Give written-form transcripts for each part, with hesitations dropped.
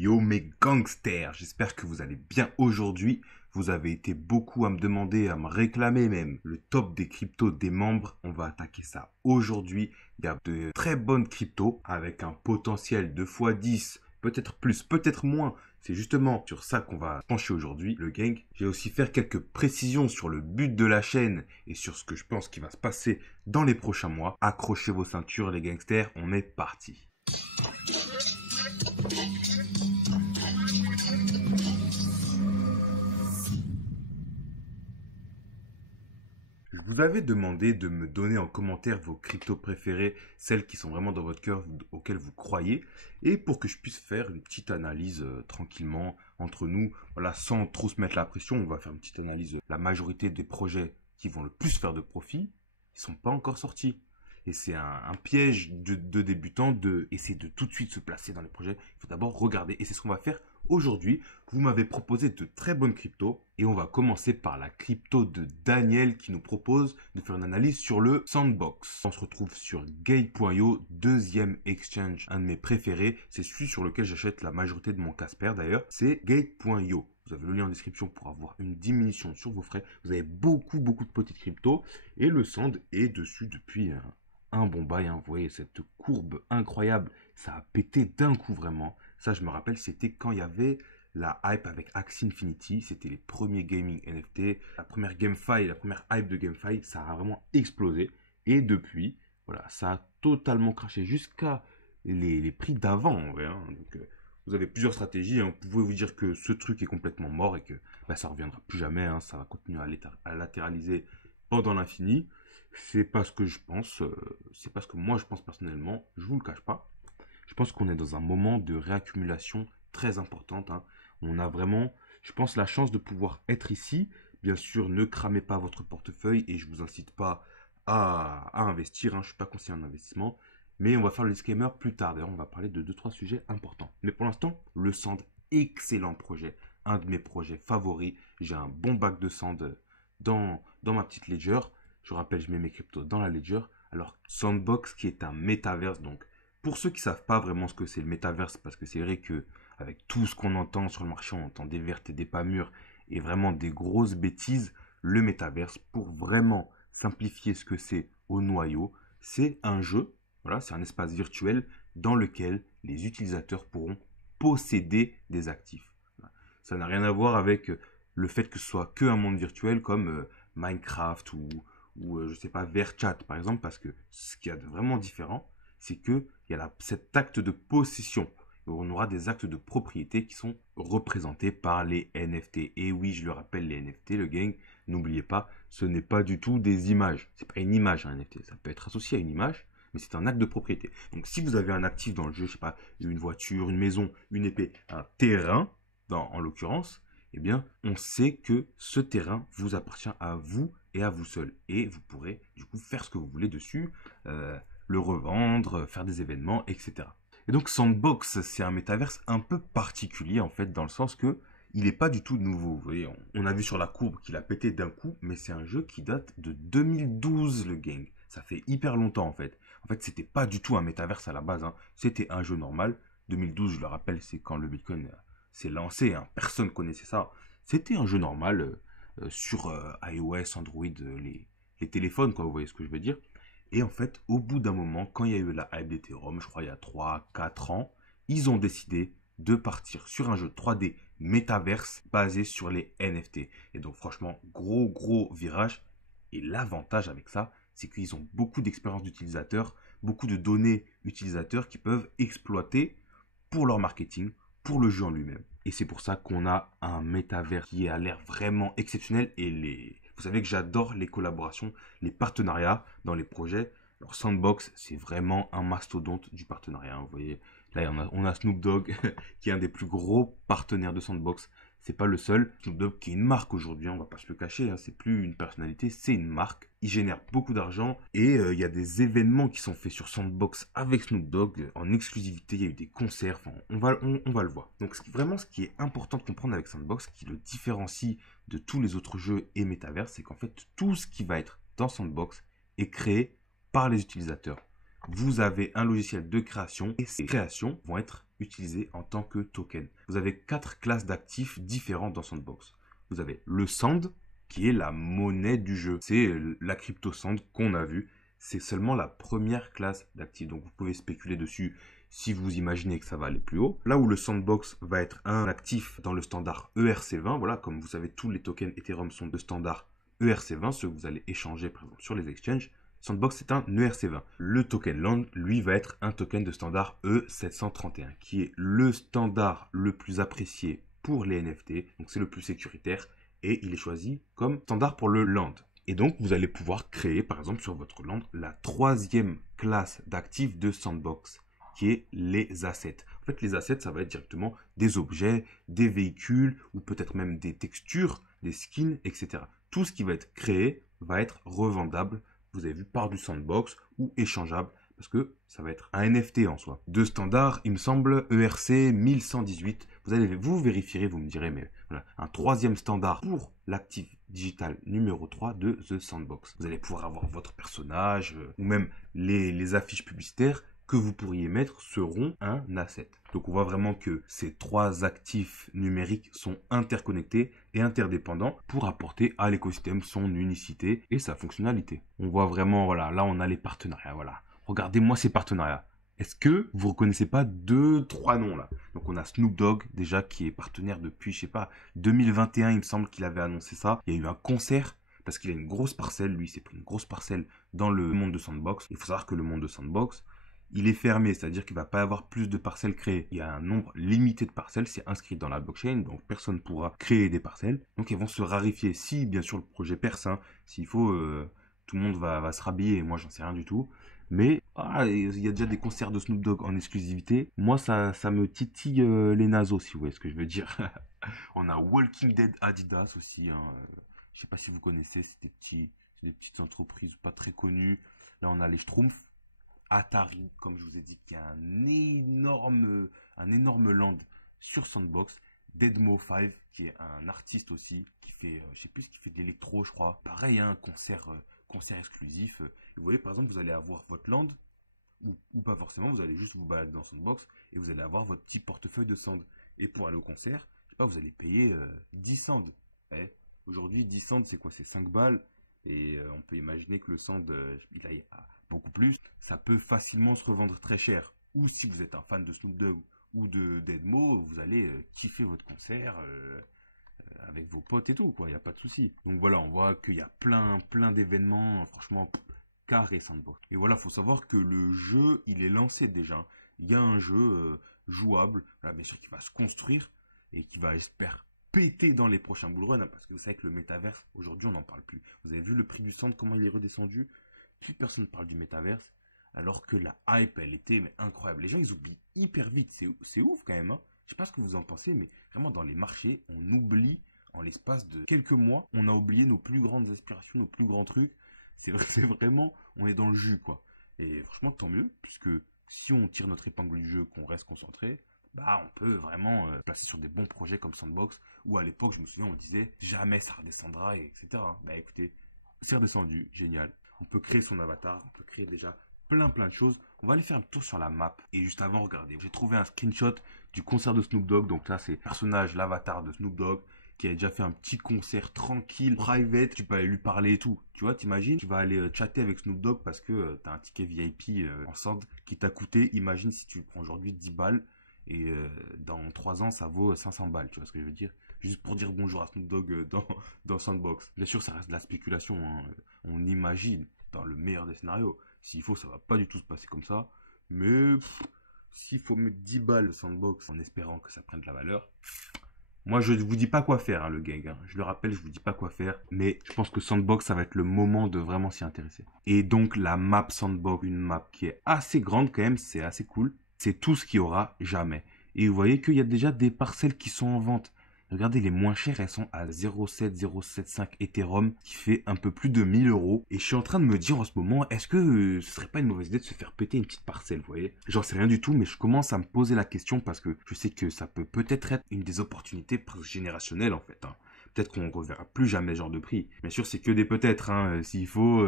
Yo mes gangsters, j'espère que vous allez bien aujourd'hui. Vous avez été beaucoup à me demander, à me réclamer même le top des cryptos des membres. On va attaquer ça aujourd'hui. Il y a de très bonnes cryptos avec un potentiel de x10, peut-être plus, peut-être moins. C'est justement sur ça qu'on va pencher aujourd'hui, le gang. Je vais aussi faire quelques précisions sur le but de la chaîne et sur ce que je pense qui va se passer dans les prochains mois. Accrochez vos ceintures les gangsters, on est parti. Je vous avais demandé de me donner en commentaire vos cryptos préférées, celles qui sont vraiment dans votre cœur, auxquelles vous croyez, et pour que je puisse faire une petite analyse tranquillement entre nous, voilà, sans trop se mettre la pression, on va faire une petite analyse. La majorité des projets qui vont le plus faire de profit, ils sont pas encore sortis. Et c'est un piège de débutant de essayer de tout de suite se placer dans les projets. Il faut d'abord regarder, et c'est ce qu'on va faire aujourd'hui. Vous m'avez proposé de très bonnes cryptos et on va commencer par la crypto de Daniel qui nous propose de faire une analyse sur le Sandbox. On se retrouve sur Gate.io, deuxième exchange, un de mes préférés. C'est celui sur lequel j'achète la majorité de mon Casper d'ailleurs. C'est Gate.io. Vous avez le lien en description pour avoir une diminution sur vos frais. Vous avez beaucoup de petites cryptos et le Sand est dessus depuis un bon bail. Hein. Vous voyez cette courbe incroyable, ça a pété d'un coup vraiment. Ça, je me rappelle, c'était quand il y avait la hype avec Axie Infinity. C'était les premiers gaming NFT. La première GameFi, la première hype de GameFi, ça a vraiment explosé. Et depuis, voilà, ça a totalement craché jusqu'à les prix d'avant, en vrai. Hein. Donc, vous avez plusieurs stratégies. Hein. Vous pouvez vous dire que ce truc est complètement mort et que ça ne reviendra plus jamais. Hein. Ça va continuer à latéraliser pendant l'infini. C'est pas ce que je pense. C'est pas ce que moi je pense personnellement. Je vous le cache pas. Je pense qu'on est dans un moment de réaccumulation très importante. Hein. On a vraiment, je pense, la chance de pouvoir être ici. Bien sûr, ne cramez pas votre portefeuille et je ne vous incite pas à investir. Hein. Je ne suis pas conseiller en investissement. Mais on va faire le disclaimer plus tard. D'ailleurs, on va parler de 2-3 sujets importants. Mais pour l'instant, le Sand, excellent projet. Un de mes projets favoris. J'ai un bon bac de Sand dans ma petite ledger. Je rappelle, je mets mes cryptos dans la ledger. Alors, Sandbox qui est un métaverse, donc pour ceux qui ne savent pas vraiment ce que c'est le métaverse, parce que c'est vrai que avec tout ce qu'on entend sur le marché, on entend des vertes et des pas mûres et vraiment des grosses bêtises, le métaverse, pour vraiment simplifier ce que c'est au noyau, c'est un jeu, voilà, c'est un espace virtuel dans lequel les utilisateurs pourront posséder des actifs. Voilà. Ça n'a rien à voir avec le fait que ce soit qu'un monde virtuel comme Minecraft ou je sais pas, VRChat par exemple, parce que ce qu'il y a de vraiment différent, c'est qu'il y a cet acte de possession. On aura des actes de propriété qui sont représentés par les NFT. Et oui, je le rappelle, les NFT, le gang, n'oubliez pas, ce n'est pas du tout des images. C'est pas une image, un NFT. Ça peut être associé à une image, mais c'est un acte de propriété. Donc si vous avez un actif dans le jeu, je sais pas, une voiture, une maison, une épée, un terrain, en l'occurrence, eh bien, on sait que ce terrain vous appartient à vous et à vous seul. Et vous pourrez, du coup, faire ce que vous voulez dessus, le revendre, faire des événements, etc. Et donc Sandbox, c'est un métaverse un peu particulier en fait, dans le sens que il n'est pas du tout nouveau. Vous voyez, on a vu sur la courbe qu'il a pété d'un coup, mais c'est un jeu qui date de 2012, le gang. Ça fait hyper longtemps en fait. En fait, c'était pas du tout un métaverse à la base. Hein. C'était un jeu normal. 2012, je le rappelle, c'est quand le Bitcoin s'est lancé. Hein. Personne connaissait ça. C'était un jeu normal sur iOS, Android, les téléphones, quoi. Vous voyez ce que je veux dire. Et en fait, au bout d'un moment, quand il y a eu la hype d'Ethereum, je crois il y a 3-4 ans, ils ont décidé de partir sur un jeu 3D métaverse basé sur les NFT. Et donc franchement, gros virage. Et l'avantage avec ça, c'est qu'ils ont beaucoup d'expérience d'utilisateurs, beaucoup de données utilisateurs qui peuvent exploiter pour leur marketing, pour le jeu en lui-même. Et c'est pour ça qu'on a un métavers qui a l'air vraiment exceptionnel et vous savez que j'adore les collaborations, les partenariats dans les projets. Alors Sandbox, c'est vraiment un mastodonte du partenariat. Vous voyez, là on a Snoop Dogg qui est un des plus gros partenaires de Sandbox. C'est pas le seul. Snoop Dogg qui est une marque aujourd'hui, on va pas se le cacher. Hein, c'est plus une personnalité, c'est une marque. Il génère beaucoup d'argent et il y a des événements qui sont faits sur Sandbox avec Snoop Dogg en exclusivité. Il y a eu des concerts. Enfin, on va le voir. Donc vraiment, ce qui est important de comprendre avec Sandbox, qui le différencie de tous les autres jeux et métavers, c'est qu'en fait tout ce qui va être dans Sandbox est créé par les utilisateurs. vous avez un logiciel de création et ces créations vont être utilisées en tant que token. Vous avez 4 classes d'actifs différents dans Sandbox. Vous avez le Sand, qui est la monnaie du jeu. C'est la crypto Sand qu'on a vu. C'est seulement la première classe d'actifs. Donc vous pouvez spéculer dessus si vous imaginez que ça va aller plus haut. Là où le Sandbox va être un actif dans le standard ERC20, voilà, comme vous savez, tous les tokens Ethereum sont de standard ERC20, ceux que vous allez échanger par exemple sur les exchanges. Sandbox est un ERC20. Le token Land, lui, va être un token de standard E731, qui est le standard le plus apprécié pour les NFT, donc c'est le plus sécuritaire, et il est choisi comme standard pour le Land. Et donc, vous allez pouvoir créer, par exemple, sur votre Land, la troisième classe d'actifs de Sandbox, qui est les assets. En fait, les assets, ça va être directement des objets, des véhicules, ou peut-être même des textures, des skins, etc. Tout ce qui va être créé va être revendable, vous avez vu, par du Sandbox ou échangeable, parce que ça va être un NFT en soi. De standard, il me semble, ERC 1118. Vous vérifierez, vous me direz, mais voilà, un troisième standard pour l'actif digital numéro 3 de The Sandbox. Vous allez pouvoir avoir votre personnage, ou même les affiches publicitaires que vous pourriez mettre seront un asset. Donc on voit vraiment que ces 3 actifs numériques sont interconnectés et interdépendants pour apporter à l'écosystème son unicité et sa fonctionnalité. On voit vraiment, voilà, là on a les partenariats, voilà. Regardez-moi ces partenariats. Est-ce que vous reconnaissez pas 2-3 noms là? Donc on a Snoop Dogg déjà qui est partenaire depuis, je sais pas, 2021, il me semble qu'il avait annoncé ça. Il y a eu un concert parce qu'il a une grosse parcelle, lui il s'est pris une grosse parcelle dans le monde de Sandbox. Il faut savoir que le monde de Sandbox, il est fermé, c'est-à-dire qu'il ne va pas y avoir plus de parcelles créées. Il y a un nombre limité de parcelles, c'est inscrit dans la blockchain, donc personne ne pourra créer des parcelles. Donc elles vont se raréfier. Si bien sûr le projet perce, hein, s'il faut, tout le monde va se rhabiller, moi j'en sais rien du tout. Mais il y a déjà des concerts de Snoop Dogg en exclusivité. Moi ça me titille les naseaux, si vous voyez ce que je veux dire. On a Walking Dead Adidas aussi. Hein. Je sais pas si vous connaissez, c'est des petites entreprises pas très connues. Là on a les Schtroumpfs. Atari, comme je vous ai dit, qui a un énorme land sur Sandbox. Deadmo5, qui est un artiste aussi, qui fait, je sais plus, qui fait de l'électro, je crois. Pareil, un concert exclusif. Et vous voyez, par exemple, vous allez avoir votre land, ou pas forcément, vous allez juste vous balader dans Sandbox, et vous allez avoir votre petit portefeuille de sand. Et pour aller au concert, je sais pas, vous allez payer 10 sand. Ouais. Aujourd'hui, 10 sand, c'est quoi? C'est 5 balles. Et on peut imaginer que le sand, il a beaucoup plus. Ça peut facilement se revendre très cher. Ou si vous êtes un fan de Snoop Dogg ou de Deadmo, vous allez kiffer votre concert avec vos potes et tout, quoi. Il n'y a pas de souci. Donc voilà, on voit qu'il y a plein d'événements, franchement, carré Sandbox. Et voilà, faut savoir que le jeu, il est lancé déjà. Il y a un jeu jouable, là, bien sûr, qui va se construire et qui va, j'espère, péter dans les prochains bullruns, hein, parce que vous savez que le métaverse, aujourd'hui, on n'en parle plus. Vous avez vu le prix du centre, comment il est redescendu? Plus personne ne parle du métaverse, alors que la hype, elle était incroyable. Les gens, ils oublient hyper vite. C'est ouf quand même. Hein. Je sais pas ce que vous en pensez, mais vraiment, dans les marchés, on oublie, en l'espace de quelques mois, on a oublié nos plus grandes aspirations, nos plus grands trucs. C'est vraiment, on est dans le jus, quoi. Et franchement, tant mieux, puisque si on tire notre épingle du jeu, qu'on reste concentré, bah on peut vraiment placer sur des bons projets comme Sandbox, où à l'époque, je me souviens, on disait jamais ça redescendra, etc. Bah écoutez, c'est redescendu, génial. On peut créer son avatar, on peut créer déjà plein de choses. On va aller faire un tour sur la map. Et juste avant, regardez, j'ai trouvé un screenshot du concert de Snoop Dogg. Donc là, c'est le personnage, l'avatar de Snoop Dogg, qui a déjà fait un petit concert tranquille, private. Tu peux aller lui parler et tout. Tu vois, t'imagines, tu vas aller chatter avec Snoop Dogg parce que t'as un ticket VIP en sand qui t'a coûté. Imagine si tu le prends aujourd'hui 10 balles et dans 3 ans, ça vaut 500 balles. Tu vois ce que je veux dire? Juste pour dire bonjour à Snoop Dogg dans Sandbox. Bien sûr, ça reste de la spéculation. Hein. On imagine, dans le meilleur des scénarios. S'il faut, ça va pas du tout se passer comme ça. Mais s'il faut mettre 10 balles Sandbox en espérant que ça prenne de la valeur, moi je ne vous dis pas quoi faire, hein, le gang. Hein. Je le rappelle, je vous dis pas quoi faire. Mais je pense que Sandbox, ça va être le moment de vraiment s'y intéresser. Et donc la map Sandbox, une map qui est assez grande quand même, c'est assez cool. C'est tout ce qu'il y aura jamais. Et vous voyez qu'il y a déjà des parcelles qui sont en vente. Regardez, les moins chères, elles sont à 0,7075 Ethereum, qui fait un peu plus de 1000 euros. Et je suis en train de me dire en ce moment, est-ce que ce serait pas une mauvaise idée de se faire péter une petite parcelle, vous voyez? J'en sais rien du tout, mais je commence à me poser la question parce que je sais que ça peut peut-être être une des opportunités générationnelles en fait. Hein. Peut-être qu'on ne reverra plus jamais ce genre de prix. Bien sûr, c'est que des peut-être. Hein. S'il faut,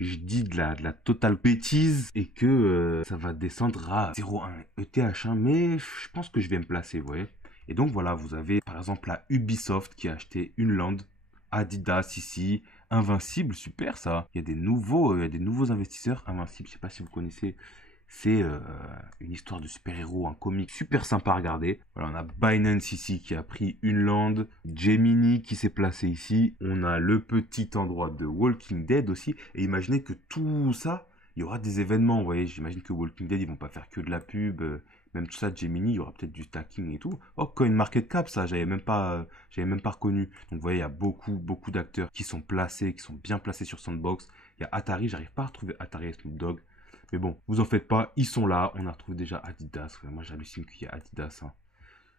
je dis de la totale bêtise et que ça va descendre à 0,1 ETH, hein, mais je pense que je vais me placer, vous voyez. Et donc voilà, vous avez par exemple la Ubisoft qui a acheté une land, Adidas ici, Invincible, super ça. Il y a des nouveaux investisseurs. Invincible, je sais pas si vous connaissez, c'est une histoire de super-héros, un comic super sympa à regarder. Voilà, on a Binance ici qui a pris une land, Gemini qui s'est placé ici, on a le petit endroit de Walking Dead aussi. Et imaginez que tout ça, il y aura des événements, vous voyez. J'imagine que Walking Dead, ils vont pas faire que de la pub, même tout ça, Gemini, il y aura peut-être du stacking et tout. Oh, CoinMarketCap, ça, j'avais même pas reconnu. Donc vous voyez, il y a beaucoup d'acteurs qui sont placés, qui sont bien placés sur Sandbox. Il y a Atari, j'arrive pas à retrouver Atari et Snoop Dogg. Mais bon, vous en faites pas, ils sont là. On a retrouvé déjà Adidas. Moi, j'hallucine qu'il y a Adidas, hein.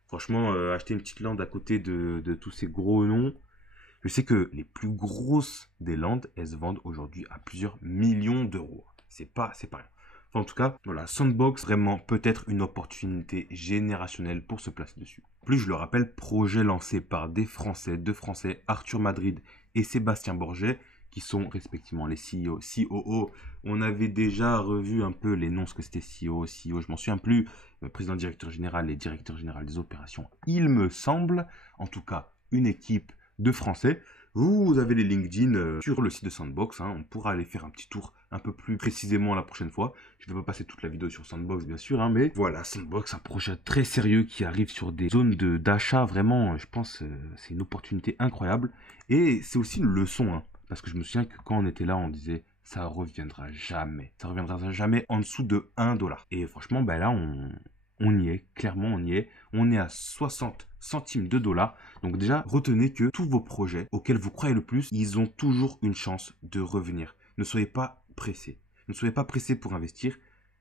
Franchement, acheter une petite lande à côté de tous ces gros noms. Je sais que les plus grosses des landes, elles se vendent aujourd'hui à plusieurs millions d'euros. C'est pas rien. Enfin, en tout cas, voilà, Sandbox, vraiment peut-être une opportunité générationnelle pour se placer dessus. En plus, je le rappelle, projet lancé par deux Français, Arthur Madrid et Sébastien Borget, qui sont respectivement les CEO, COO. On avait déjà revu un peu les noms, ce que c'était CEO, CEO, je m'en souviens plus. Président directeur général et directeur général des opérations, il me semble. En tout cas, une équipe de Français. Vous avez les LinkedIn sur le site de Sandbox, hein. On pourra aller faire un petit tour un peu plus précisément la prochaine fois. Je ne vais pas passer toute la vidéo sur Sandbox, bien sûr, hein, mais voilà, Sandbox, un projet très sérieux qui arrive sur des zones d'achat. Vraiment, je pense c'est une opportunité incroyable. Et c'est aussi une leçon, hein, parce que je me souviens que quand on était là, on disait ça reviendra jamais. Ça reviendra jamais en dessous de 1 $. Et franchement, ben là, on y est, clairement on y est. On est à 60 centimes de dollars. Donc déjà, retenez que tous vos projets auxquels vous croyez le plus, ils ont toujours une chance de revenir. Ne soyez pas pressés. Ne soyez pas pressés pour investir.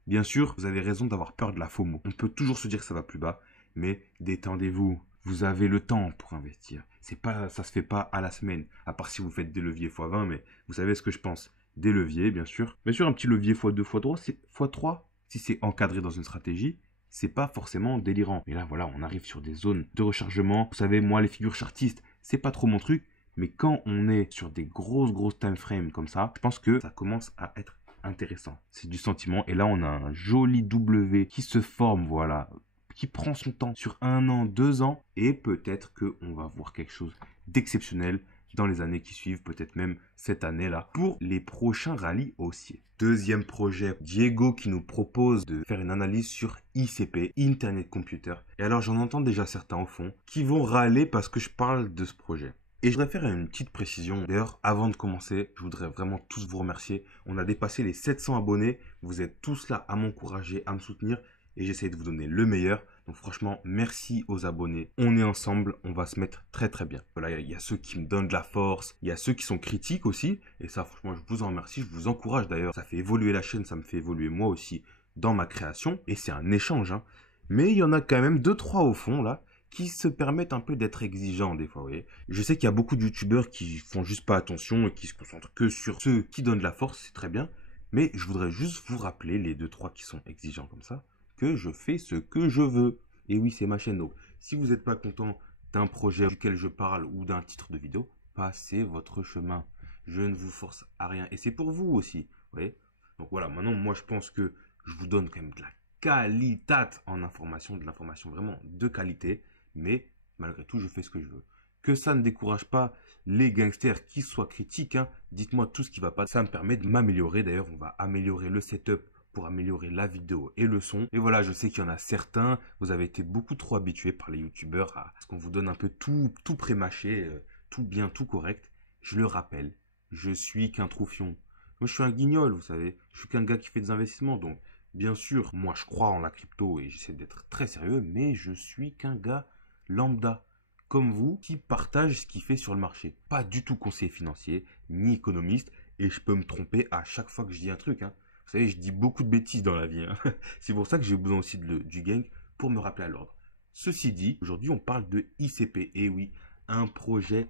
Bien sûr, vous avez raison d'avoir peur de la FOMO. On peut toujours se dire que ça va plus bas, mais détendez-vous. Vous avez le temps pour investir. C'est pas, ça se fait pas à la semaine. À part si vous faites des leviers x20, mais vous savez ce que je pense. Des leviers, bien sûr. Bien sûr, un petit levier x2, x3, x3, si c'est encadré dans une stratégie, c'est pas forcément délirant. Mais là, voilà, on arrive sur des zones de rechargement. Vous savez, moi, les figures chartistes, c'est pas trop mon truc. Mais quand on est sur des grosses time frames comme ça, je pense que ça commence à être intéressant. C'est du sentiment. Et là, on a un joli W qui se forme, voilà, qui prend son temps sur 1 an, 2 ans. Et peut-être qu'on va voir quelque chose d'exceptionnel dans les années qui suivent, peut-être même cette année-là, pour les prochains rallyes haussiers. Deuxième projet, Diego qui nous propose de faire une analyse sur ICP, Internet Computer. Et alors j'en entends déjà certains au fond qui vont râler parce que je parle de ce projet. Et je voudrais faire une petite précision. D'ailleurs, avant de commencer, je voudrais vraiment tous vous remercier. On a dépassé les 700 abonnés. Vous êtes tous là à m'encourager, à me soutenir. Et j'essaie de vous donner le meilleur. Donc franchement, merci aux abonnés. On est ensemble, on va se mettre très bien. Voilà, il y a ceux qui me donnent de la force, il y a ceux qui sont critiques aussi. Et ça, franchement, je vous en remercie, je vous encourage d'ailleurs. Ça fait évoluer la chaîne, ça me fait évoluer moi aussi dans ma création. Et c'est un échange, hein. Mais il y en a quand même 2-3 au fond, là, qui se permettent un peu d'être exigeants des fois, vous voyez. Je sais qu'il y a beaucoup de youtubeurs qui font juste pas attention et qui se concentrent que sur ceux qui donnent de la force, c'est très bien. Mais je voudrais juste vous rappeler, les 2-3 qui sont exigeants comme ça, que je fais ce que je veux. Et oui, c'est ma chaîne. Donc, si vous n'êtes pas content d'un projet duquel je parle ou d'un titre de vidéo, passez votre chemin. Je ne vous force à rien. Et c'est pour vous aussi. Vous voyez. Donc voilà, maintenant, moi, je pense que je vous donne quand même de la qualité en information, de l'information vraiment de qualité. Mais malgré tout, je fais ce que je veux. Que ça ne décourage pas les gangsters qui soient critiques, hein. Dites-moi tout ce qui va pas. Ça me permet de m'améliorer. D'ailleurs, on va améliorer le setup pour améliorer la vidéo et le son. Et voilà, je sais qu'il y en a certains, vous avez été beaucoup trop habitués par les youtubeurs à ce qu'on vous donne un peu tout pré-mâché, tout bien, tout correct. Je le rappelle, je suis qu'un troufion. Moi, je suis un guignol, vous savez. Je suis qu'un gars qui fait des investissements. Donc, bien sûr, moi, je crois en la crypto et j'essaie d'être très sérieux, mais je suis qu'un gars lambda, comme vous, qui partage ce qu'il fait sur le marché. Pas du tout conseiller financier, ni économiste, et je peux me tromper à chaque fois que je dis un truc, hein. Vous savez, je dis beaucoup de bêtises dans la vie, hein. C'est pour ça que j'ai besoin aussi du gang pour me rappeler à l'ordre. Ceci dit, aujourd'hui, on parle de ICP. Et oui, un projet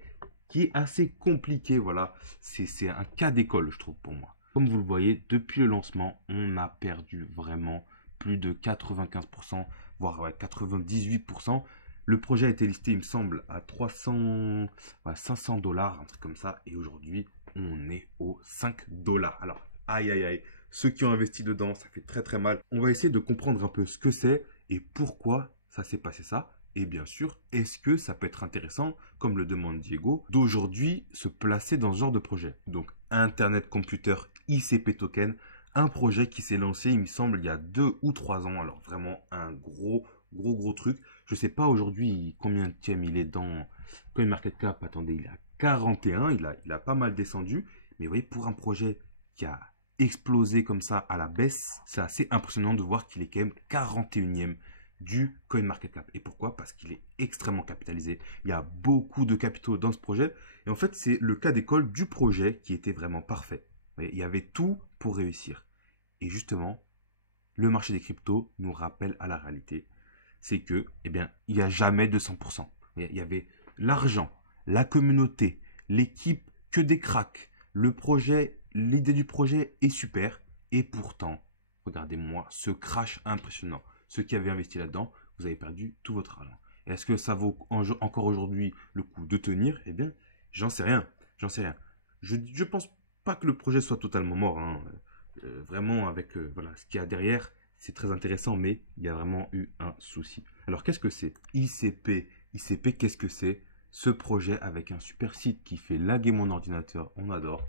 qui est assez compliqué, voilà. C'est un cas d'école, je trouve, pour moi. Comme vous le voyez, depuis le lancement, on a perdu vraiment plus de 95%, voire ouais, 98%. Le projet a été listé, il me semble, à 500 $, un truc comme ça. Et aujourd'hui, on est aux 5 dollars. Alors, aïe aïe aïe, ceux qui ont investi dedans, ça fait très très mal. On va essayer de comprendre un peu ce que c'est et pourquoi ça s'est passé ça. Et bien sûr, est-ce que ça peut être intéressant, comme le demande Diego, d'aujourd'hui se placer dans ce genre de projet. Donc, Internet Computer ICP Token, un projet qui s'est lancé, il me semble, il y a 2 ou 3 ans. Alors, vraiment un gros truc. Je sais pas aujourd'hui combien de tièmes il est dans CoinMarketCap. Attendez, il est à 41, il a pas mal descendu. Mais vous voyez, pour un projet qui a explosé comme ça à la baisse, c'est assez impressionnant de voir qu'il est quand même 41e du CoinMarketCap. Et pourquoi? Parce qu'il est extrêmement capitalisé. Il y a beaucoup de capitaux dans ce projet. Et en fait, c'est le cas d'école du projet qui était vraiment parfait. Vous voyez, il y avait tout pour réussir. Et justement, le marché des cryptos nous rappelle à la réalité. C'est que, eh bien, il n'y a jamais de 100%. Il y avait l'argent, la communauté, l'équipe, que des cracks. Le projet, l'idée du projet est super. Et pourtant, regardez-moi ce crash impressionnant. Ceux qui avaient investi là-dedans, vous avez perdu tout votre argent. Est-ce que ça vaut encore aujourd'hui le coup de tenir? Eh bien, j'en sais rien. J'en sais rien. Je pense pas que le projet soit totalement mort, hein. Vraiment, avec voilà, ce qu'il y a derrière, c'est très intéressant, mais il y a vraiment eu un souci. Alors, qu'est-ce que c'est? ICP. ICP, qu'est-ce que c'est? Ce projet avec un super site qui fait laguer mon ordinateur, on adore.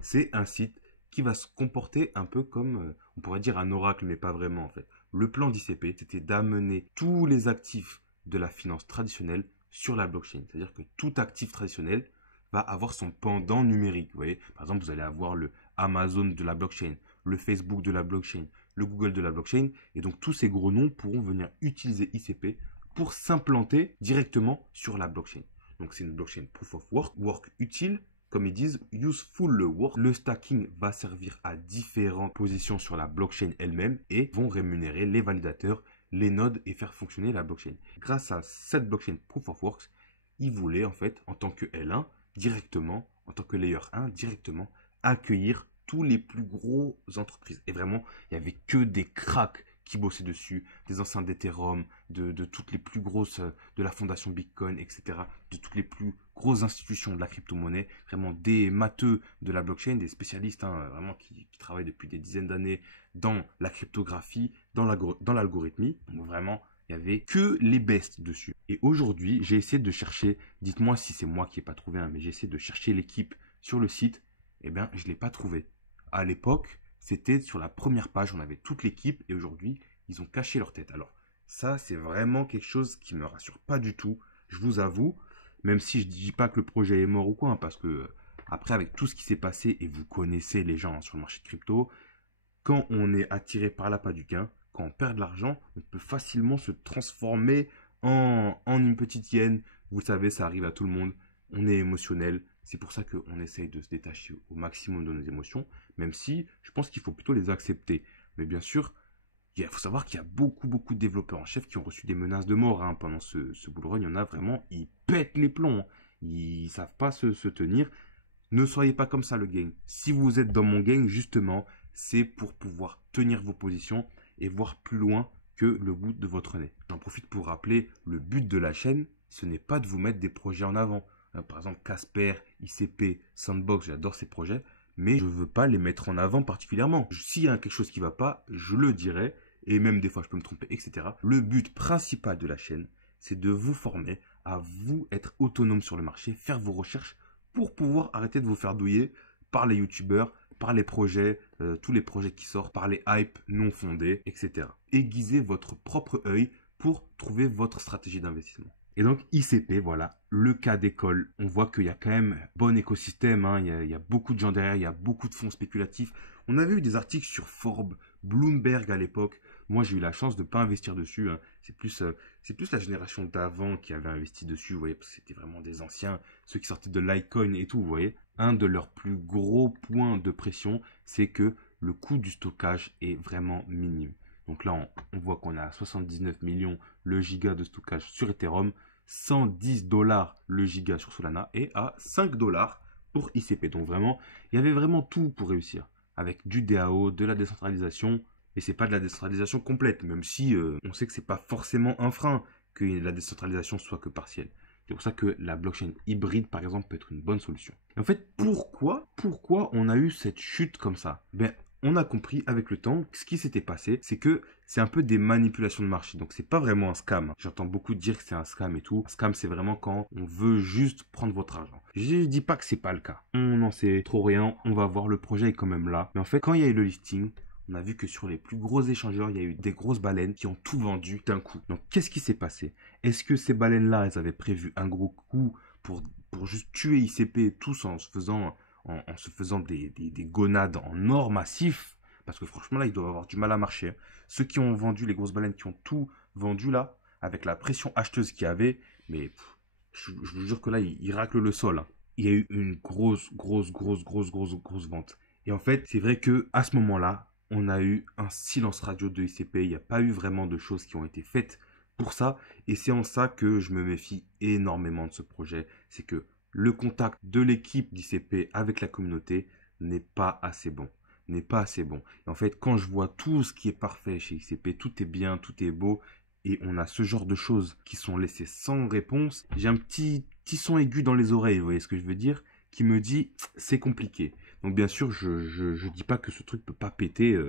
C'est un site qui va se comporter un peu comme, on pourrait dire un oracle, mais pas vraiment en fait. Le plan d'ICP, c'était d'amener tous les actifs de la finance traditionnelle sur la blockchain. C'est-à-dire que tout actif traditionnel va avoir son pendant numérique. Vous voyez, par exemple, vous allez avoir le Amazon de la blockchain, le Facebook de la blockchain, le Google de la blockchain. Et donc, tous ces gros noms pourront venir utiliser ICP pour s'implanter directement sur la blockchain. Donc, c'est une blockchain proof of work, work utile, comme ils disent, useful work. Le stacking va servir à différentes positions sur la blockchain elle-même et vont rémunérer les validateurs, les nodes et faire fonctionner la blockchain. Grâce à cette blockchain proof of work, ils voulaient en fait, en tant que L1, directement, en tant que layer 1, directement accueillir tous les plus grosses entreprises. Et vraiment, il n'y avait que des cracks qui bossaient dessus, des anciens d'Ethereum, de toutes les plus grosses, de la fondation Bitcoin, etc., de toutes les plus grosses institutions de la crypto-monnaie, vraiment des matheux de la blockchain, des spécialistes hein, vraiment qui travaillent depuis des dizaines d'années dans la cryptographie, dans l'algorithmie. Donc vraiment, il n'y avait que les bestes dessus. Et aujourd'hui, j'ai essayé de chercher, dites-moi si c'est moi qui n'ai pas trouvé, hein, mais j'ai essayé de chercher l'équipe sur le site. Eh bien, je ne l'ai pas trouvé. À l'époque, c'était sur la première page, on avait toute l'équipe et aujourd'hui, ils ont caché leur tête. Alors, ça, c'est vraiment quelque chose qui me rassure pas du tout, je vous avoue, même si je ne dis pas que le projet est mort ou quoi, hein, parce que après, avec tout ce qui s'est passé, et vous connaissez les gens hein, sur le marché de crypto, quand on est attiré par l'appât du gain, quand on perd de l'argent, on peut facilement se transformer en une petite hyène. Vous savez, ça arrive à tout le monde. On est émotionnel. C'est pour ça qu'on essaye de se détacher au maximum de nos émotions, même si je pense qu'il faut plutôt les accepter. Mais bien sûr, il faut savoir qu'il y a beaucoup de développeurs en chef qui ont reçu des menaces de mort hein, pendant ce bull run. Il y en a vraiment, ils pètent les plombs. Hein. Ils savent pas se tenir. Ne soyez pas comme ça le gang. Si vous êtes dans mon gang, justement, c'est pour pouvoir tenir vos positions et voir plus loin que le bout de votre nez. J'en profite pour rappeler, le but de la chaîne, ce n'est pas de vous mettre des projets en avant. Par exemple, Casper, ICP, Sandbox, j'adore ces projets, mais je ne veux pas les mettre en avant particulièrement. S'il y a quelque chose qui ne va pas, je le dirai, et même des fois je peux me tromper, etc. Le but principal de la chaîne, c'est de vous former à vous être autonome sur le marché, faire vos recherches pour pouvoir arrêter de vous faire douiller par les youtubeurs, par les projets, tous les projets qui sortent, par les hypes non fondés, etc. Aiguisez votre propre œil pour trouver votre stratégie d'investissement. Et donc ICP, voilà, le cas d'école. On voit qu'il y a quand même un bon écosystème, hein, il y a beaucoup de gens derrière, il y a beaucoup de fonds spéculatifs. On avait eu des articles sur Forbes, Bloomberg à l'époque. Moi, j'ai eu la chance de ne pas investir dessus. Hein. C'est plus la génération d'avant qui avait investi dessus, vous voyez, parce que c'était vraiment des anciens, ceux qui sortaient de Litecoin et tout, vous voyez. Un de leurs plus gros points de pression, c'est que le coût du stockage est vraiment minime. Donc là, on voit qu'on a 79 millions le giga de stockage sur Ethereum, 110 dollars le giga sur Solana et à 5 dollars pour ICP. Donc vraiment, il y avait vraiment tout pour réussir. Avec du DAO, de la décentralisation, et c'est pas de la décentralisation complète, même si on sait que c'est pas forcément un frein que la décentralisation soit que partielle. C'est pour ça que la blockchain hybride, par exemple, peut être une bonne solution. Et en fait, pourquoi on a eu cette chute comme ça? Ben, on a compris avec le temps que ce qui s'était passé, c'est que c'est un peu des manipulations de marché. Donc, c'est pas vraiment un scam. J'entends beaucoup dire que c'est un scam et tout. Un scam, c'est vraiment quand on veut juste prendre votre argent. Je dis pas que c'est pas le cas. On n'en sait trop rien. On va voir, le projet est quand même là. Mais en fait, quand il y a eu le listing, on a vu que sur les plus gros échangeurs, il y a eu des grosses baleines qui ont tout vendu d'un coup. Donc, qu'est-ce qui s'est passé? Est-ce que ces baleines-là, elles avaient prévu un gros coup pour juste tuer ICP tous en se faisant des gonades en or massif? Parce que franchement, là, ils doivent avoir du mal à marcher, hein. Ceux qui ont vendu, les grosses baleines qui ont tout vendu là, avec la pression acheteuse qu'il y avait, mais je vous jure que là, ils raclent le sol, hein. Il y a eu une grosse vente. Et en fait, c'est vrai que à ce moment-là, on a eu un silence radio de ICP. Il n'y a pas eu vraiment de choses qui ont été faites pour ça. Et c'est en ça que je me méfie énormément de ce projet. C'est que le contact de l'équipe d'ICP avec la communauté n'est pas assez bon. N'est pas assez bon. Et en fait, quand je vois tout ce qui est parfait chez ICP, tout est bien, tout est beau, et on a ce genre de choses qui sont laissées sans réponse, j'ai un petit son aigu dans les oreilles, vous voyez ce que je veux dire, qui me dit c'est compliqué. Donc bien sûr, je dis pas que ce truc peut pas péter,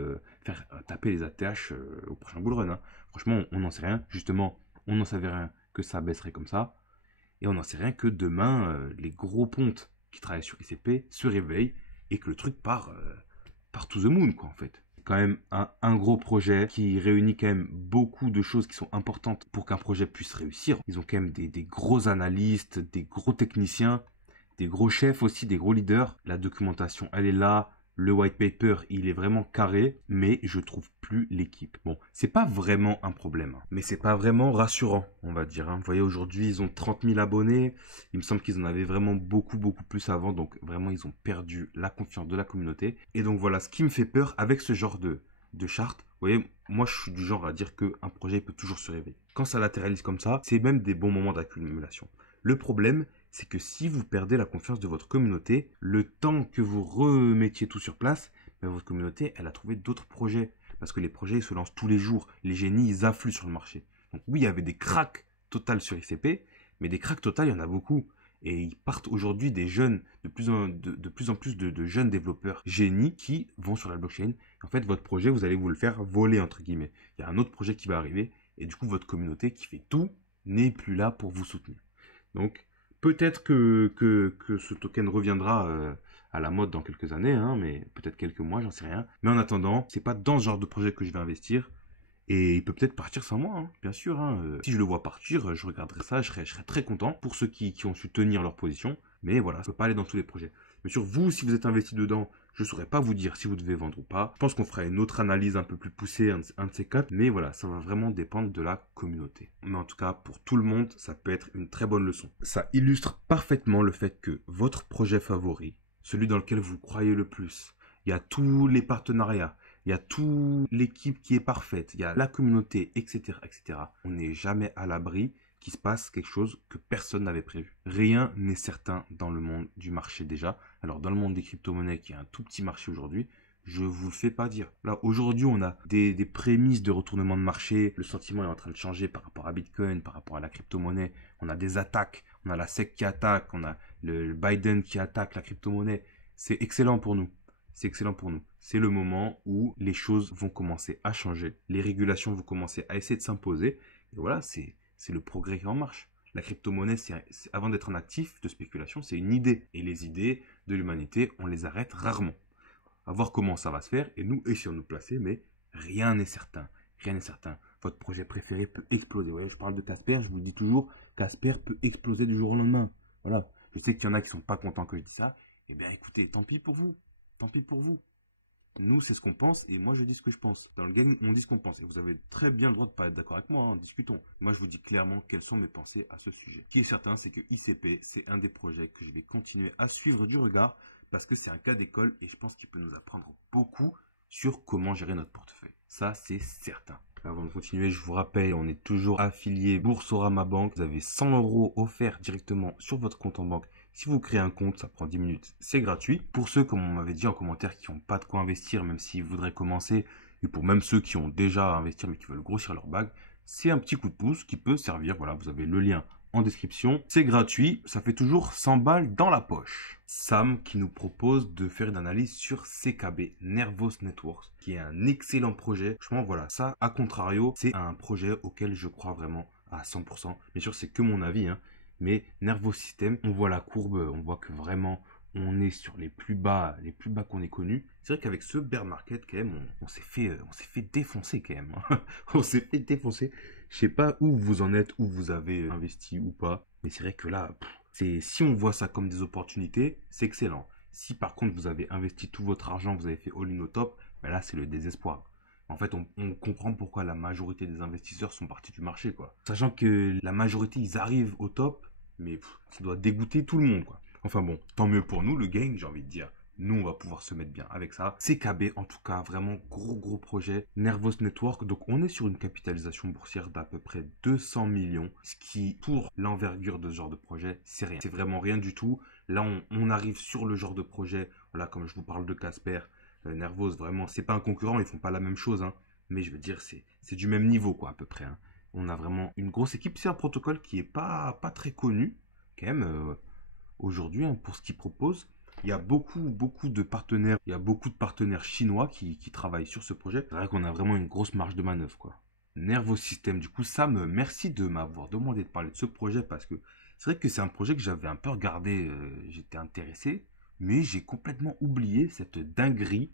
faire taper les ATH au prochain bull run, hein. Franchement, on n'en sait rien. Justement, on n'en savait rien que ça baisserait comme ça. Et on n'en sait rien que demain, les gros pontes qui travaillent sur ICP se réveillent et que le truc part to the moon, quoi, en fait. Quand même un gros projet qui réunit quand même beaucoup de choses qui sont importantes pour qu'un projet puisse réussir. Ils ont quand même des gros analystes, des gros techniciens, des gros chefs aussi, des gros leaders. La documentation, elle est là. Le white paper, il est vraiment carré, mais je trouve plus l'équipe. Bon, c'est pas vraiment un problème, hein, mais c'est pas vraiment rassurant, on va dire, hein. Vous voyez, aujourd'hui, ils ont 30 000 abonnés. Il me semble qu'ils en avaient vraiment beaucoup plus avant, donc vraiment, ils ont perdu la confiance de la communauté. Et donc voilà, ce qui me fait peur avec ce genre de charte, vous voyez, moi, je suis du genre à dire qu'un projet peut toujours se réveiller. Quand ça latéralise comme ça, c'est même des bons moments d'accumulation. Le problème, c'est que si vous perdez la confiance de votre communauté, le temps que vous remettiez tout sur place, ben votre communauté, elle a trouvé d'autres projets. Parce que les projets, ils se lancent tous les jours. Les génies, ils affluent sur le marché. Donc oui, il y avait des cracks totales sur ICP, mais des cracks totales, il y en a beaucoup. Et ils partent aujourd'hui des jeunes, de plus en plus de jeunes développeurs génies qui vont sur la blockchain. En fait, votre projet, vous allez vous le faire voler, entre guillemets. Il y a un autre projet qui va arriver, et du coup, votre communauté qui fait tout n'est plus là pour vous soutenir. Donc, peut-être que ce token reviendra à la mode dans quelques années, hein, mais peut-être quelques mois, j'en sais rien. Mais en attendant, c'est pas dans ce genre de projet que je vais investir. Et il peut peut-être partir sans moi, hein, bien sûr, hein. Si je le vois partir, je regarderai ça, je serai très content pour ceux qui ont su tenir leur position. Mais voilà, ça peut pas aller dans tous les projets. Bien sûr, vous, si vous êtes investi dedans, je ne saurais pas vous dire si vous devez vendre ou pas. Je pense qu'on fera une autre analyse un peu plus poussée, un de ces quatre. Mais voilà, ça va vraiment dépendre de la communauté. Mais en tout cas, pour tout le monde, ça peut être une très bonne leçon. Ça illustre parfaitement le fait que votre projet favori, celui dans lequel vous croyez le plus, il y a tous les partenariats, il y a toute l'équipe qui est parfaite, il y a la communauté, etc., etc. On n'est jamais à l'abri qu'il se passe quelque chose que personne n'avait prévu. Rien n'est certain dans le monde du marché déjà. Alors dans le monde des crypto-monnaies, qui est un tout petit marché aujourd'hui, je vous le fais pas dire. Là, aujourd'hui, on a des prémices de retournement de marché. Le sentiment est en train de changer par rapport à Bitcoin, par rapport à la crypto-monnaie. On a des attaques. On a la SEC qui attaque. On a le Biden qui attaque la crypto-monnaie. C'est excellent pour nous. C'est excellent pour nous. C'est le moment où les choses vont commencer à changer. Les régulations vont commencer à essayer de s'imposer. Et voilà, c'est le progrès qui est en marche. La crypto-monnaie, avant d'être un actif de spéculation, c'est une idée. Et les idées de l'humanité, on les arrête rarement. À voir comment ça va se faire. Et nous, essayons de nous placer, mais rien n'est certain. Rien n'est certain. Votre projet préféré peut exploser. Vous voyez, je parle de Casper, je vous dis toujours, Casper peut exploser du jour au lendemain. Voilà. Je sais qu'il y en a qui sont pas contents que je dise ça. Eh bien, écoutez, tant pis pour vous. Tant pis pour vous. Nous, c'est ce qu'on pense et moi, je dis ce que je pense. Dans le game, on dit ce qu'on pense. Et vous avez très bien le droit de ne pas être d'accord avec moi, hein, discutons. Moi, je vous dis clairement quelles sont mes pensées à ce sujet. Ce qui est certain, c'est que ICP, c'est un des projets que je vais continuer à suivre du regard parce que c'est un cas d'école et je pense qu'il peut nous apprendre beaucoup sur comment gérer notre portefeuille. Ça, c'est certain. Avant de continuer, je vous rappelle, on est toujours affilié Boursorama Bank. Vous avez 100 € offerts directement sur votre compte en banque. Si vous créez un compte, ça prend 10 minutes, c'est gratuit. Pour ceux, comme on m'avait dit en commentaire, qui n'ont pas de quoi investir, même s'ils voudraient commencer, et pour même ceux qui ont déjà à investir mais qui veulent grossir leur bague, c'est un petit coup de pouce qui peut servir. Voilà, vous avez le lien en description. C'est gratuit, ça fait toujours 100 balles dans la poche. Sam qui nous propose de faire une analyse sur CKB, Nervos Networks, qui est un excellent projet. Franchement, voilà, ça, à contrario, c'est un projet auquel je crois vraiment à 100%. Bien sûr, c'est que mon avis, hein. Mais Nervos System, on voit la courbe, on voit que vraiment on est sur les plus bas qu'on ait connus. C'est vrai qu'avec ce bear market, quand même, on s'est fait défoncer quand même, hein. On s'est fait défoncer. Je sais pas où vous en êtes, où vous avez investi ou pas, mais c'est vrai que là, si on voit ça comme des opportunités, c'est excellent. Si par contre vous avez investi tout votre argent, vous avez fait all-in au top, ben là c'est le désespoir. En fait, on comprend pourquoi la majorité des investisseurs sont partis du marché, quoi. Sachant que la majorité, ils arrivent au top, mais ça doit dégoûter tout le monde, quoi. Enfin bon, tant mieux pour nous, le gang, j'ai envie de dire. Nous, on va pouvoir se mettre bien avec ça. CKB, en tout cas, vraiment gros projet. Nervos Network, donc on est sur une capitalisation boursière d'à peu près 200 millions, ce qui, pour l'envergure de ce genre de projet, c'est rien. C'est vraiment rien du tout. Là, on arrive sur le genre de projet, voilà, comme je vous parle de Casper, Nervos, vraiment, c'est pas un concurrent, ils font pas la même chose, hein. Mais je veux dire, c'est du même niveau, quoi, à peu près, hein. On a vraiment une grosse équipe. C'est un protocole qui est pas très connu, quand même, aujourd'hui, hein, pour ce qu'ils proposent. Il y a beaucoup de partenaires. Il y a beaucoup de partenaires chinois qui travaillent sur ce projet. C'est vrai qu'on a vraiment une grosse marge de manœuvre, quoi. Nervos System, du coup, Sam, merci de m'avoir demandé de parler de ce projet parce que c'est vrai que c'est un projet que j'avais un peu regardé, j'étais intéressé, mais j'ai complètement oublié cette dinguerie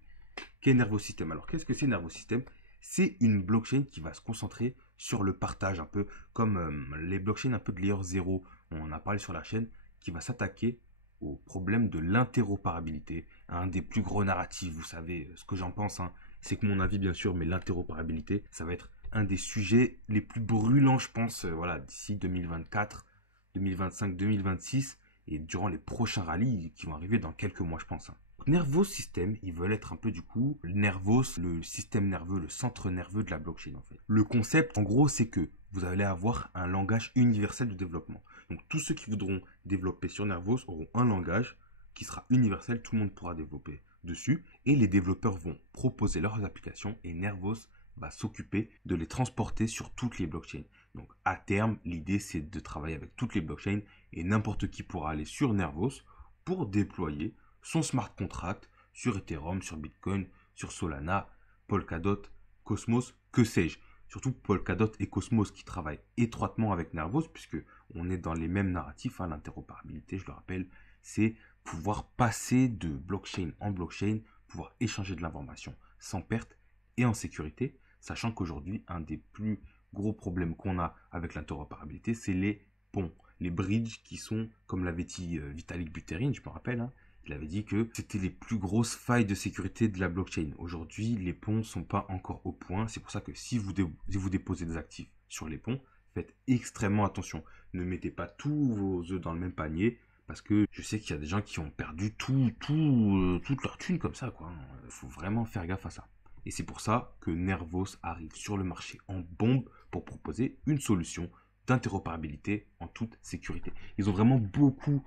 qu'est Nervos System. Alors, qu'est-ce que c'est Nervos System? C'est une blockchain qui va se concentrer sur le partage, un peu comme les blockchains un peu de layer 0. On en a parlé sur la chaîne, qui va s'attaquer au problème de l'interopérabilité. Un des plus gros narratifs, vous savez, ce que j'en pense, hein, c'est que mon avis bien sûr, mais l'interopérabilité, ça va être un des sujets les plus brûlants, je pense, voilà, d'ici 2024, 2025, 2026, et durant les prochains rallyes qui vont arriver dans quelques mois, je pense, hein. Nervos System, ils veulent être un peu du coup Nervos, le système nerveux, le centre nerveux de la blockchain en fait. Le concept en gros c'est que vous allez avoir un langage universel de développement. Donc tous ceux qui voudront développer sur Nervos auront un langage qui sera universel, tout le monde pourra développer dessus et les développeurs vont proposer leurs applications et Nervos va s'occuper de les transporter sur toutes les blockchains. Donc à terme, l'idée c'est de travailler avec toutes les blockchains et n'importe qui pourra aller sur Nervos pour déployer son smart contract sur Ethereum, sur Bitcoin, sur Solana, Polkadot, Cosmos, que sais-je. Surtout Polkadot et Cosmos qui travaillent étroitement avec Nervos puisque on est dans les mêmes narratifs, hein. L'interopérabilité, je le rappelle, c'est pouvoir passer de blockchain en blockchain, pouvoir échanger de l'information sans perte et en sécurité, sachant qu'aujourd'hui, un des plus gros problèmes qu'on a avec l'interopérabilité, c'est les ponts, les bridges qui sont, comme l'avait dit Vitalik Buterin, je me rappelle, hein, il avait dit que c'était les plus grosses failles de sécurité de la blockchain. Aujourd'hui, les ponts ne sont pas encore au point. C'est pour ça que si vous déposez des actifs sur les ponts, faites extrêmement attention. Ne mettez pas tous vos œufs dans le même panier. Parce que je sais qu'il y a des gens qui ont perdu toute leur thune comme ça, quoi. Il faut vraiment faire gaffe à ça. Et c'est pour ça que Nervos arrive sur le marché en bombe pour proposer une solution d'interopérabilité en toute sécurité. Ils ont vraiment beaucoup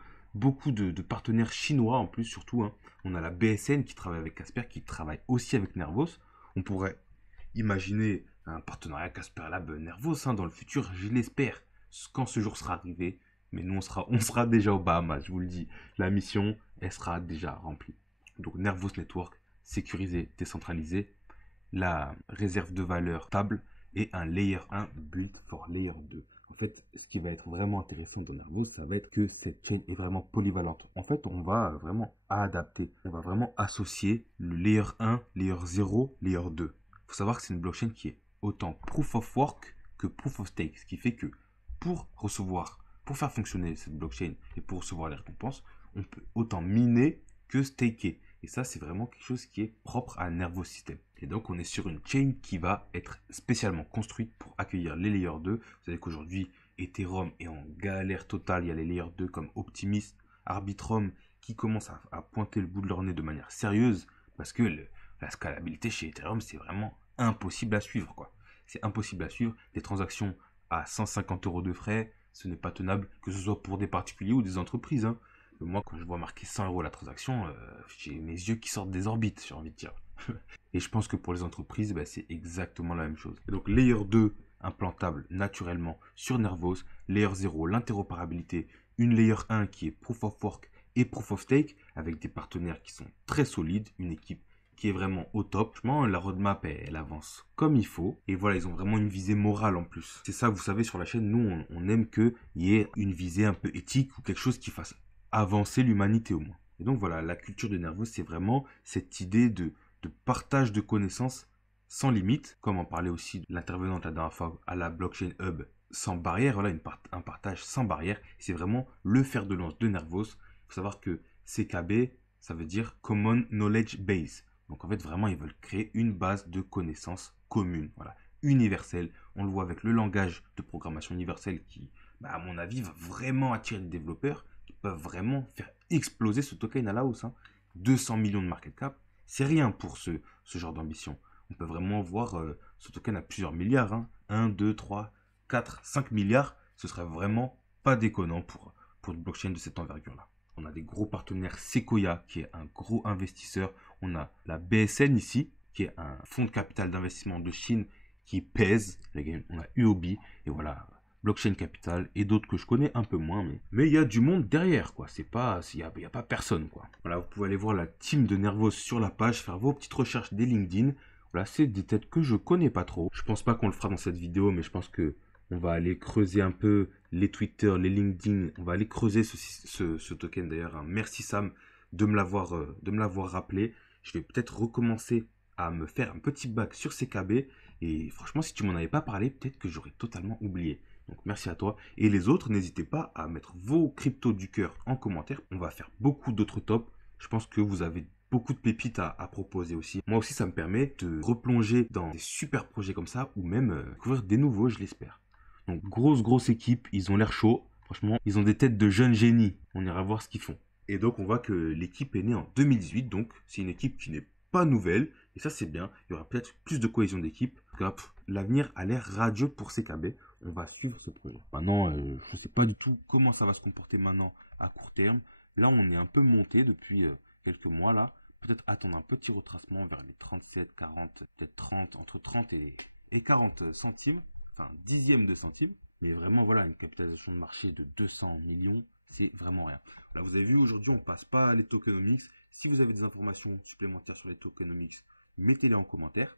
de partenaires chinois en plus, surtout, hein. On a la BSN qui travaille avec Casper, qui travaille aussi avec Nervos. On pourrait imaginer un partenariat Casper Lab Nervos, hein, dans le futur, je l'espère, quand ce jour sera arrivé. Mais nous, on sera déjà au Bahamas, je vous le dis. La mission, elle sera déjà remplie. Donc Nervos Network, sécurisé, décentralisé, la réserve de valeur stable et un layer 1 built for layer 2. En fait, ce qui va être vraiment intéressant dans Nervos, ça va être que cette chaîne est vraiment polyvalente. En fait, on va vraiment adapter, on va vraiment associer le layer 1, layer 0, layer 2. Il faut savoir que c'est une blockchain qui est autant proof of work que proof of stake, ce qui fait que pour faire fonctionner cette blockchain et pour recevoir les récompenses, on peut autant miner que staker. Et ça, c'est vraiment quelque chose qui est propre à un Nervos System. Et donc, on est sur une chain qui va être spécialement construite pour accueillir les layers 2. Vous savez qu'aujourd'hui, Ethereum est en galère totale. Il y a les layers 2 comme Optimus, Arbitrum qui commencent à pointer le bout de leur nez de manière sérieuse parce que la scalabilité chez Ethereum, c'est vraiment impossible à suivre, quoi. C'est impossible à suivre. Des transactions à 150 € de frais, ce n'est pas tenable, que ce soit pour des particuliers ou des entreprises, hein. Moi, quand je vois marquer 100 € la transaction, j'ai mes yeux qui sortent des orbites, j'ai envie de dire. Et je pense que pour les entreprises, c'est exactement la même chose. Et donc, Layer 2 implantable naturellement sur Nervos, layer 0, l'interopérabilité, une layer 1 qui est Proof of Work et Proof of Stake, avec des partenaires qui sont très solides, une équipe qui est vraiment au top. Franchement, la roadmap, elle avance comme il faut. Et voilà, ils ont vraiment une visée morale en plus. C'est ça, vous savez, sur la chaîne, nous, on aime qu'il y ait une visée un peu éthique ou quelque chose qui fasse avancer l'humanité au moins. Et donc voilà, la culture de Nervos, c'est vraiment cette idée de partage de connaissances sans limite, comme en parlait aussi l'intervenante la dernière fois à la Blockchain Hub, sans barrière, voilà, un partage sans barrière. C'est vraiment le fer de lance de Nervos. Il faut savoir que CKB, ça veut dire Common Knowledge Base. Donc en fait, vraiment, ils veulent créer une base de connaissances communes, voilà, universelle. On le voit avec le langage de programmation universelle qui, à mon avis, va vraiment attirer les développeurs qui peuvent vraiment faire exploser ce token à la hausse. 200 millions de market cap, c'est rien pour ce genre d'ambition. On peut vraiment voir ce token à plusieurs milliards. 1, 2, 3, 4, 5 milliards. Ce serait vraiment pas déconnant pour une blockchain de cette envergure-là. On a des gros partenaires, Sequoia, qui est un gros investisseur. On a la BSN ici, qui est un fonds de capital d'investissement de Chine qui pèse. On a UOB, et voilà, Blockchain Capital, et d'autres que je connais un peu moins. Mais il y a du monde derrière, quoi. C'est pas, il y a pas personne, quoi. Voilà, vous pouvez aller voir la team de Nervos sur la page, faire vos petites recherches des LinkedIn. Voilà, c'est des têtes que je connais pas trop. Je pense pas qu'on le fera dans cette vidéo, mais je pense que on va aller creuser un peu les Twitter, les LinkedIn. On va aller creuser ce token d'ailleurs. Merci Sam de me l'avoir rappelé. Je vais peut-être recommencer à me faire un petit bac sur CKB. Et franchement, si tu m'en avais pas parlé, peut-être que j'aurais totalement oublié. Donc merci à toi. Et les autres, n'hésitez pas à mettre vos cryptos du cœur en commentaire. On va faire beaucoup d'autres tops. Je pense que vous avez beaucoup de pépites à proposer aussi. Moi aussi, ça me permet de replonger dans des super projets comme ça ou même découvrir des nouveaux, je l'espère. Donc, grosse équipe, ils ont l'air chauds. Franchement, ils ont des têtes de jeunes génies. On ira voir ce qu'ils font. Et donc, on voit que l'équipe est née en 2018. Donc, c'est une équipe qui n'est pas nouvelle. Et ça, c'est bien. Il y aura peut-être plus de cohésion d'équipe. L'avenir a l'air radieux pour CKB. On va suivre ce projet. Maintenant, je ne sais pas du tout comment ça va se comporter maintenant à court terme. Là, on est un peu monté depuis quelques mois là. Peut-être attendre un petit retracement vers les 37, 40, peut-être 30, entre 30 et 40 centimes. Enfin, dixième de centime. Mais vraiment, voilà, une capitalisation de marché de 200 millions, c'est vraiment rien. Là, vous avez vu, aujourd'hui, on passe pas à les tokenomics. Si vous avez des informations supplémentaires sur les tokenomics, mettez-les en commentaire.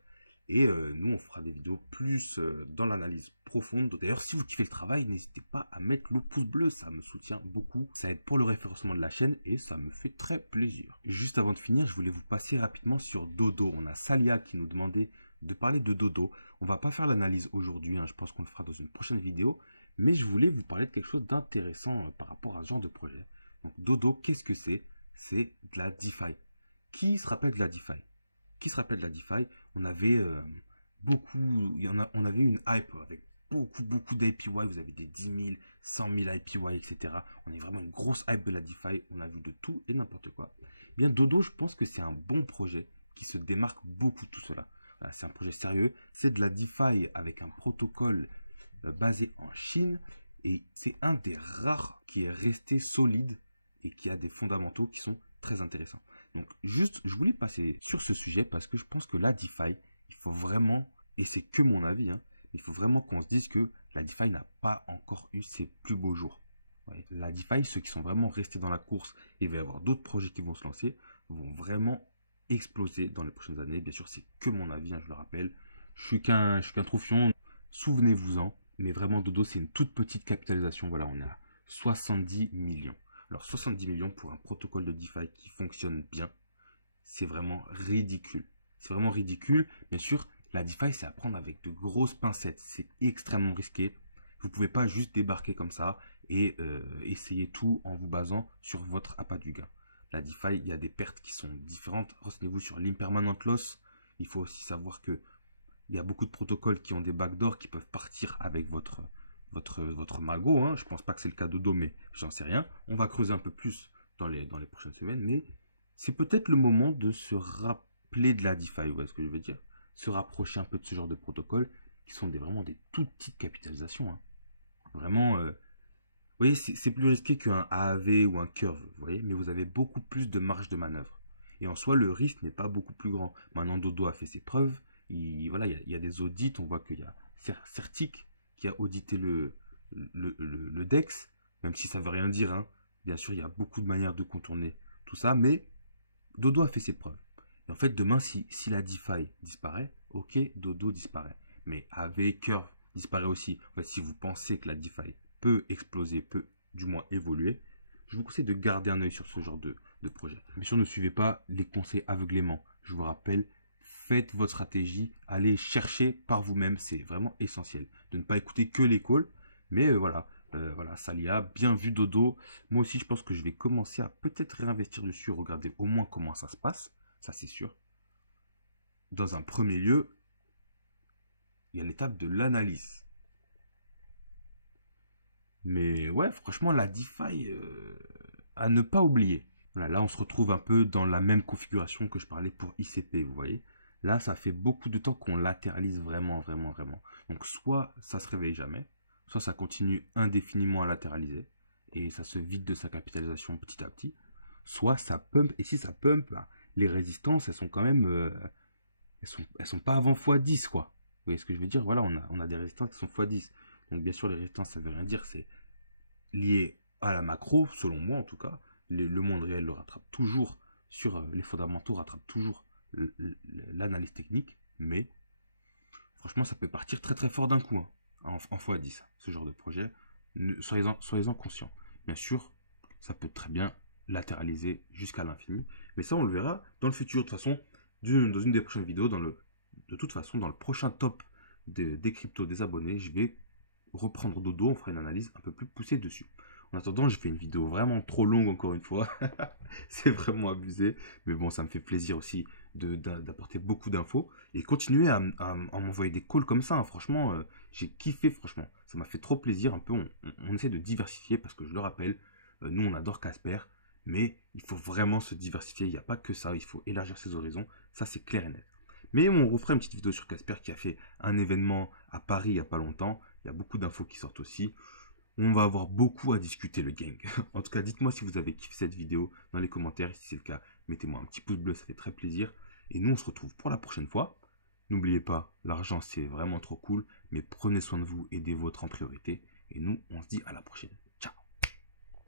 Et nous, on fera des vidéos plus dans l'analyse profonde. D'ailleurs, si vous kiffez le travail, n'hésitez pas à mettre le pouce bleu. Ça me soutient beaucoup. Ça aide pour le référencement de la chaîne et ça me fait très plaisir. Juste avant de finir, je voulais vous passer rapidement sur Dodo. On a Salia qui nous demandait de parler de Dodo. On va pas faire l'analyse aujourd'hui. Je pense qu'on le fera dans une prochaine vidéo. Mais je voulais vous parler de quelque chose d'intéressant par rapport à ce genre de projet. Donc Dodo, qu'est-ce que c'est? C'est de la DeFi. Qui se rappelle de la DeFi? Qui se rappelle de la DeFi? On avait on avait une hype avec beaucoup d'APY. Vous avez des 10 000, 100 000 APY, etc. On est vraiment une grosse hype de la DeFi. On a vu de tout et n'importe quoi. Eh bien, Dodo, je pense que c'est un bon projet qui se démarque beaucoup de tout cela. Voilà, c'est un projet sérieux. C'est de la DeFi avec un protocole basé en Chine. Et c'est un des rares qui est resté solide et qui a des fondamentaux qui sont très intéressants. Donc juste, je voulais passer sur ce sujet parce que je pense que la DeFi, il faut vraiment, et c'est que mon avis, il faut vraiment qu'on se dise que la DeFi n'a pas encore eu ses plus beaux jours. Ouais. La DeFi, ceux qui sont vraiment restés dans la course, et il va y avoir d'autres projets qui vont se lancer, vont vraiment exploser dans les prochaines années. Bien sûr, c'est que mon avis, je le rappelle. Je suis qu'un troufion, souvenez-vous-en. Mais vraiment, Dodo, c'est une toute petite capitalisation. Voilà, on est à 70 millions. Alors 70 millions pour un protocole de DeFi qui fonctionne bien, c'est vraiment ridicule. C'est vraiment ridicule. Bien sûr, la DeFi, c'est à prendre avec de grosses pincettes. C'est extrêmement risqué. Vous ne pouvez pas juste débarquer comme ça et essayer tout en vous basant sur votre appât du gain. La DeFi, il y a des pertes qui sont différentes. Renseignez-vous sur l'impermanent loss. Il faut aussi savoir que il y a beaucoup de protocoles qui ont des backdoors qui peuvent partir avec votre magot. Je pense pas que c'est le cas de Dodo, mais j'en sais rien. On va creuser un peu plus dans les prochaines semaines, mais c'est peut-être le moment de se rappeler de la DeFi, vous voyez ce que je veux dire? Se rapprocher un peu de ce genre de protocoles qui sont vraiment des toutes petites capitalisations. Vraiment, vous voyez, c'est plus risqué qu'un AAV ou un Curve, vous voyez, mais vous avez beaucoup plus de marge de manœuvre. Et en soi, le risque n'est pas beaucoup plus grand. Maintenant, Dodo a fait ses preuves. Voilà, il y a des audits, on voit qu'il y a Certic qui a audité le DEX, même si ça veut rien dire, hein. Bien sûr, il y a beaucoup de manières de contourner tout ça, mais Dodo a fait ses preuves. Et en fait, demain, si la DeFi disparaît, ok, Dodo disparaît. Mais AV, Curve disparaît aussi. En fait, si vous pensez que la DeFi peut exploser, peut du moins évoluer, je vous conseille de garder un œil sur ce genre de projet. Bien sûr, ne suivez pas les conseils aveuglément. Je vous rappelle, faites votre stratégie, allez chercher par vous-même, c'est vraiment essentiel. De ne pas écouter que les calls, mais voilà, Salia, bien vu Dodo. Moi aussi, je pense que je vais commencer à peut-être réinvestir dessus, regarder au moins comment ça se passe, ça c'est sûr. Dans un premier lieu, il y a l'étape de l'analyse. Mais ouais, franchement, la DeFi, à ne pas oublier. Voilà, là, on se retrouve un peu dans la même configuration que je parlais pour ICP, vous voyez. Là, ça fait beaucoup de temps qu'on latéralise vraiment, vraiment, vraiment. Donc, soit ça se réveille jamais, soit ça continue indéfiniment à latéraliser et ça se vide de sa capitalisation petit à petit, soit ça pump. Et si ça pump, bah, les résistances, elles sont quand même, elles sont pas avant x10, quoi. Vous voyez ce que je veux dire? Voilà, on a des résistances qui sont x10. Donc, bien sûr, les résistances, ça veut rien dire, c'est lié à la macro, selon moi en tout cas. Le monde réel le rattrape toujours sur les fondamentaux, rattrape toujours l'analyse technique, mais franchement, ça peut partir très très fort d'un coup, hein, en x10, ce genre de projet. Soyez-en conscients. Bien sûr, ça peut très bien latéraliser jusqu'à l'infini, mais ça, on le verra dans le futur. De toute façon, dans une des prochaines vidéos, de toute façon, dans le prochain top des cryptos des abonnés, je vais reprendre Dodo, on fera une analyse un peu plus poussée dessus. En attendant, j'ai fait une vidéo vraiment trop longue encore une fois. C'est vraiment abusé. Mais bon, ça me fait plaisir aussi d'apporter beaucoup d'infos. Et continuez à m'envoyer des calls comme ça, hein. Franchement, j'ai kiffé, franchement. Ça m'a fait trop plaisir. Un peu, on essaie de diversifier parce que je le rappelle, nous, on adore Casper. Mais il faut vraiment se diversifier. Il n'y a pas que ça. Il faut élargir ses horizons. Ça, c'est clair et net. Mais on refera une petite vidéo sur Casper qui a fait un événement à Paris il n'y a pas longtemps. Il y a beaucoup d'infos qui sortent aussi. On va avoir beaucoup à discuter, le gang. En tout cas, dites-moi si vous avez kiffé cette vidéo dans les commentaires. Si c'est le cas, mettez-moi un petit pouce bleu, ça fait très plaisir. Et nous, on se retrouve pour la prochaine fois. N'oubliez pas, l'argent, c'est vraiment trop cool. Mais prenez soin de vous, aidez votre en priorité. Et nous, on se dit à la prochaine.